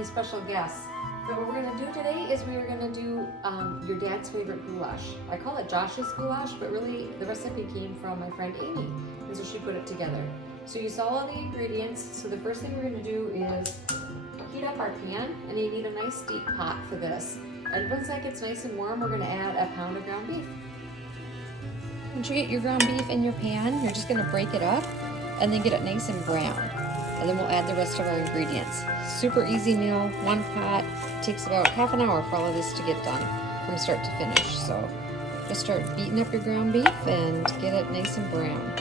any special guests. But what we're gonna do today is we are gonna do your dad's favorite goulash. I call it Josh's goulash, but really the recipe came from my friend Amy, and so she put it together. So you saw all the ingredients. So the first thing we're gonna do is heat up our pan, and you need a nice deep pot for this. And once that gets nice and warm, we're gonna add a pound of ground beef. Once you get your ground beef in your pan, you're just gonna break it up and then get it nice and brown. And then we'll add the rest of our ingredients. Super easy meal, one pot. Takes about half an hour for all of this to get done from start to finish. So just start beating up your ground beef and get it nice and brown.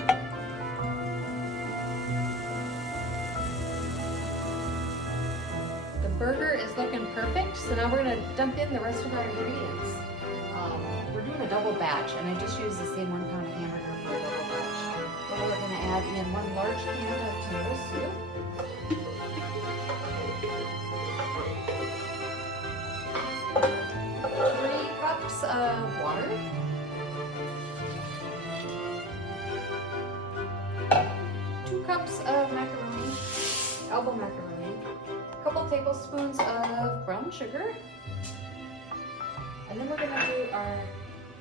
The burger is looking perfect, so now we're gonna dump in the rest of our ingredients. We're doing a double batch, and I just used the same 1 pound of hamburger for a double batch. But we're gonna add in 1 large can of tomato soup. 3 cups of water. 2 cups of macaroni, elbow macaroni. A couple tablespoons of brown sugar. And then we're gonna do our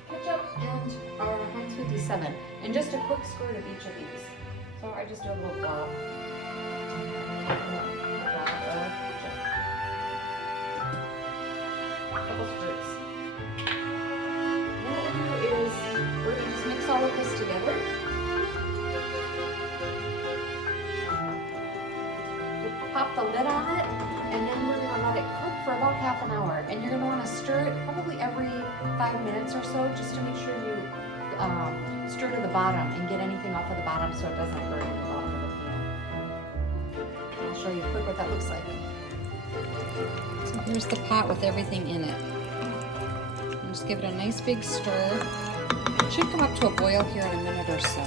ketchup and our Heinz 57, and just a quick squirt of each of these. So I just do a little blob. A couple squirts. Then what we'll do is we're gonna just mix all of this together. We'll pop the lid on it, and then we're gonna let it cook for about half an hour. And you're gonna wanna stir it probably every 5 minutes or so, just to make sure you stir to the bottom and get anything off of the bottom so it doesn't burn in the bottom of the pan. I'll show you quick what that looks like. So here's the pot with everything in it. And just give it a nice big stir. It should come up to a boil here in a minute or so.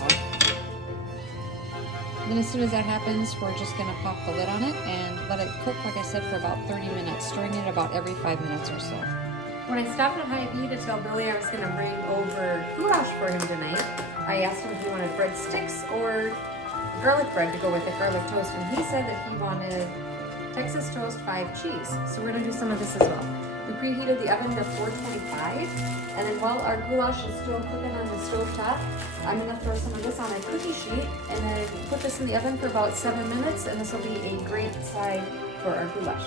Then as soon as that happens, we're just gonna pop the lid on it and let it cook, like I said, for about 30 minutes, stirring it about every 5 minutes or so. When I stopped at Hy-Vee to tell Billy I was going to bring over goulash for him tonight, I asked him if he wanted breadsticks or garlic bread to go with it, garlic toast, and he said that he wanted Texas toast 5 cheese. So we're going to do some of this as well. We preheated the oven to 425, and then while our goulash is still cooking on the stove top, I'm going to throw some of this on a cookie sheet and then put this in the oven for about 7 minutes, and this will be a great side for our goulash.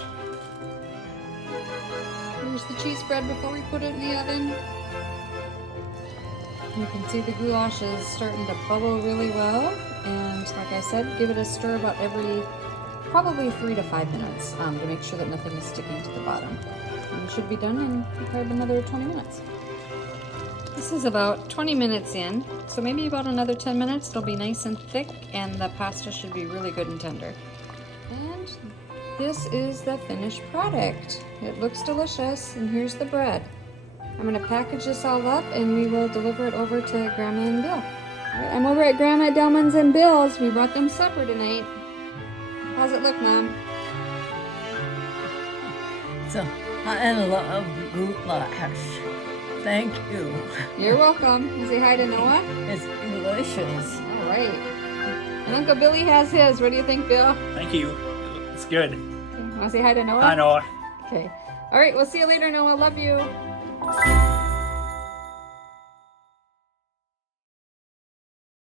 Here's the cheese spread before we put it in the oven. You can see the goulash is starting to bubble really well, and like I said, give it a stir about every probably 3 to 5 minutes to make sure that nothing is sticking to the bottom. And it should be done in probably another 20 minutes. This is about 20 minutes in, so maybe about another 10 minutes. It'll be nice and thick, and the pasta should be really good and tender. And this is the finished product. It looks delicious, and here's the bread. I'm going to package this all up, and we will deliver it over to Grandma and Bill. All right, I'm over at Grandma Delman's and Bill's. We brought them supper tonight. How's it look, Mom? So, I love goulash. Thank you. You're welcome. You say hi to Noah? It's delicious. All right. And Uncle Billy has his. What do you think, Bill? Thank you. It's good. Want to say hi to Noah? I know. Okay. All right, we'll see you later, Noah. Love you.